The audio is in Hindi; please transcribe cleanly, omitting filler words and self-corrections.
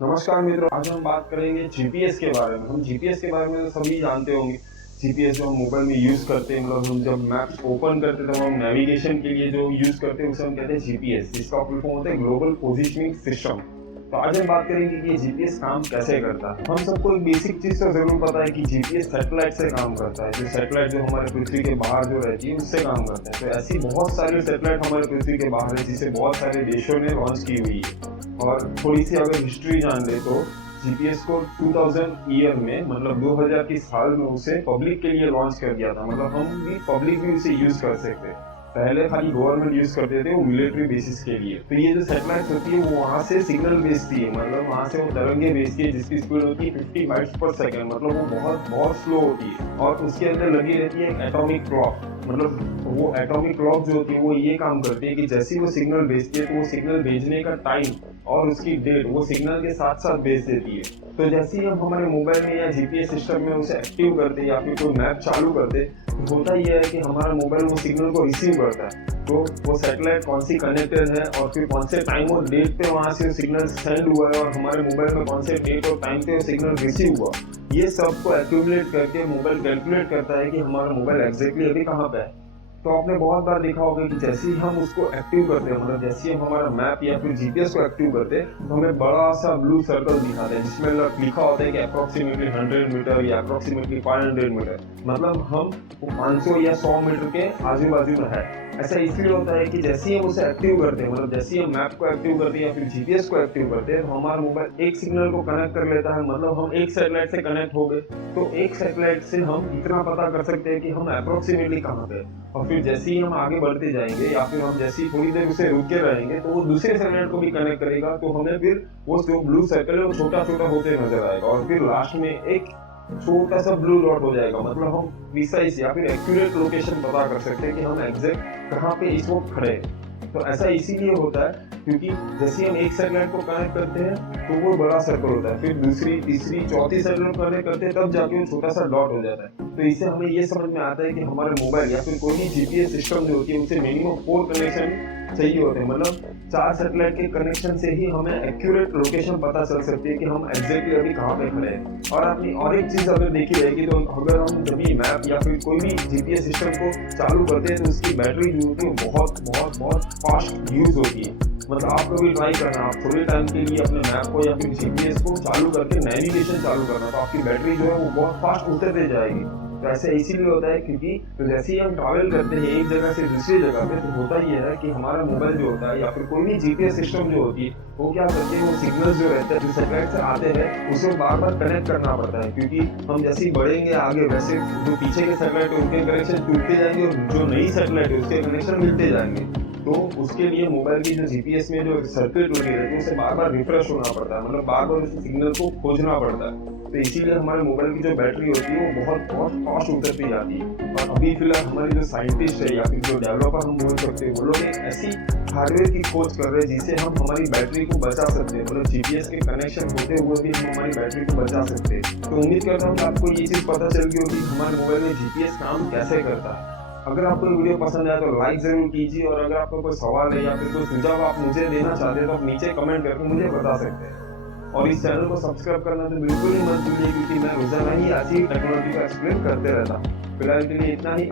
नमस्कार मित्रों, आज हम बात करेंगे जीपीएस के बारे में। हम जीपीएस के बारे में तो सभी जानते होंगे। जीपीएस जो हम मोबाइल में यूज करते हैं, मतलब हम जब मैप्स ओपन करते हैं तो हम नेविगेशन के लिए जो यूज करते हैं उसे हम कहते हैं जीपीएस, जिसका फुल फॉर्म होता है ग्लोबल पोजिशनिंग सिस्टम। तो आज हम बात करेंगे कि ये जीपीएस काम कैसे करता है। हम सबको एक बेसिक चीज तो जरूर पता है कि जीपीएस सैटेलाइट से काम करता है। जो सैटेलाइट जो हमारे पृथ्वी के बाहर जो रहती है उससे काम करता है। तो ऐसी बहुत सारी सैटेलाइट हमारे पृथ्वी के बाहर है जिसे बहुत सारे देशों ने लॉन्च की हुई है। और थोड़ी सी अगर हिस्ट्री जान ले तो जीपीएस को 2000 ईयर में, मतलब 2000 की साल में उसे पब्लिक के लिए लॉन्च कर दिया था। मतलब हम भी पब्लिक भी उसे यूज कर सकते हैं। पहले खाली गवर्नमेंट यूज करते थे, वो मिलिट्री बेसिस के लिए। तो ये जो सैटेलाइट होती है वो वहां से सिग्नल भेजती है, मतलब वहां से वो तरंगे भेजती है जिसकी स्पीड होती है 50 बाइट्स पर सेकंड। मतलब वो बहुत बहुत स्लो होती है। और उसके अंदर लगी रहती है एक एटॉमिक क्लॉक। मतलब वो एटॉमिक क्लॉक जो होती है वो ये काम करती है कि जैसे ही वो सिग्नल भेजती है तो वो सिग्नल भेजने का टाइम और उसकी डेट वो सिग्नल के साथ साथ भेज देती है। तो जैसे ही हम हमारे मोबाइल में या जीपीएस सिस्टम में उसे एक्टिव करते या फिर कोई मैप चालू करते, तो होता यह है कि हमारा मोबाइल वो सिग्नल को रिसीव करता है। तो वो सैटेलाइट कौन सी कनेक्टेड है और फिर कौन से टाइम और डेट पे वहां से सिग्नल सेंड हुआ है और हमारे मोबाइल में कौन से डेट और टाइम पे वो सिग्नल रिसीव हुआ, ये सब को एक्यूमुलेट करके मोबाइल कैलकुलेट करता है कि हमारा मोबाइल एग्जैक्टली अभी कहाँ पे है। तो आपने बहुत बार देखा होगा कि जैसे ही हम उसको एक्टिव करते हैं, मतलब जैसे ही हम हमारा मैप या फिर जीपीएस को एक्टिव करते हैं तो हमें बड़ा सा ब्लू सर्कल दिखाता है जिसमें लिखा होता है कि अप्रोक्सीमेटली 100 मीटर या अप्रोक्सीमेटली 500 मीटर। मतलब हम 500 या 100 मीटर के आजू बाजू में है। ऐसा इसलिए होता है कि जैसे ही हम उसे एक्टिव करते हैं, मतलब जैसे ही हम मैप को एक्टिव करते हैं या फिर जीपीएस को एक्टिव करते हैं, तो हमारा मोबाइल एक सिग्नल को कनेक्ट कर लेता है। मतलब हम एक सैटेलाइट से कनेक्ट हो गए, तो एक सैटेलाइट से हम इतना पता कर सकते हैं कि हम अप्रोक्सीमेटली कहाँ पे। और फिर जैसे ही हम आगे बढ़ते जाएंगे या फिर हम जैसे ही थोड़ी देर उसे रुक के रहेंगे तो वो दूसरे सैटेलाइट को भी कनेक्ट करेगा। तो हमें फिर वो जो ब्लू सर्कल है वो छोटा छोटा होते नजर आएगा और फिर लास्ट में एक छोटा सा ब्लू डॉट हो जाएगा। मतलब हम प्रिसाइज या फिर एक्यूरेट लोकेशन पता कर सकते हैं कि हम एग्जैक्ट कहाँ पे इस वक्त खड़े हैं। तो ऐसा इसीलिए होता है क्योंकि जैसे हम एक सैटेलाइट को कनेक्ट करते हैं तो वो बड़ा सर्कल होता है, फिर दूसरी तीसरी चौथी सैटेलाइट को कनेक्ट करते हैं तब जाके वो छोटा सा डॉट हो जाता है। तो इससे हमें ये समझ में आता है कि हमारे मोबाइल या फिर कोई भी जीपीएस सिस्टम जो होती है उसे मिनिमम 4 कनेक्शन चाहिए होते हैं। मतलब 4 सैटेलाइट के कनेक्शन से ही हमें एक्यूरेट लोकेशन पता चल सकती है कि हम एग्जैक्टली अभी कहाँ पे खड़े हैं। और आपने और एक चीज अगर देखी रहेगी तो अगर हम जब भी मैप या फिर कोई भी जीपीएस सिस्टम को चालू करते हैं तो उसकी बैटरी जो होती है बहुत बहुत बहुत फास्ट यूज होती है। मतलब आप लोग भी ट्राई करना, आप थोड़े टाइम के लिए अपने मैप को या फिर जीपीएस को चालू करके नेविगेशन चालू करना, तो आपकी बैटरी जो है वो बहुत फास्ट उतरते जाएगी। तो ऐसे इसीलिए होता है क्योंकि तो जैसे ही हम ट्रैवल करते हैं एक जगह से दूसरी जगह पे, तो होता ये है कि हमारा मोबाइल जो होता है या फिर कोई भी जीपीएस सिस्टम जो होती है वो क्या करते हैं, वो सिग्नल्स जो रहते हैं जो सैटेलाइट से आते हैं उसे बार बार कनेक्ट करना पड़ता है। क्योंकि हम जैसे ही बढ़ेंगे आगे वैसे जो पीछे के सैटेलाइट है उनके कनेक्शन टूटते जाएंगे और जो नई सैटेलाइट है उसके कनेक्शन मिलते जाएंगे। तो उसके लिए मोबाइल की जो जीपीएस में जो सर्किट लगी रहती है उसे बार बार रिफ्रेश होना पड़ता है, मतलब बार बार उस सिग्नल को खोजना पड़ता है। तो इसीलिए हमारे मोबाइल की जो बैटरी होती है वो बहुत बहुत फास्ट उतरती जाती है। और अभी फिलहाल हमारे जो साइंटिस्ट है या फिर जो डेवलपर हम बोल सकते हैं, वो लोग एक ऐसी हार्डवेयर की खोज कर रहे हैं जिससे हम हमारी बैटरी को बचा सकते हैं। मतलब जीपीएस के कनेक्शन होते हुए भी हम हमारी बैटरी को बचा सकते हैं। तो उम्मीद करता हूँ कि आपको ये चीज पता चल गई होगी हमारे मोबाइल में जीपीएस काम कैसे करता है। अगर आपको वीडियो पसंद आया तो लाइक जरूर कीजिए, और अगर आपको कोई सवाल है या फिर कोई सुझाव आप मुझे देना चाहते हैं तो आप नीचे कमेंट करके मुझे बता सकते हैं। और इस चैनल को सब्सक्राइब करना तो बिल्कुल ही मत भूलिए क्योंकि मैं रोजाना ही ऐसी टेक्नोलॉजी को एक्सप्लेन करते रहता हूँ। फिलहाल के लिए इतना ही।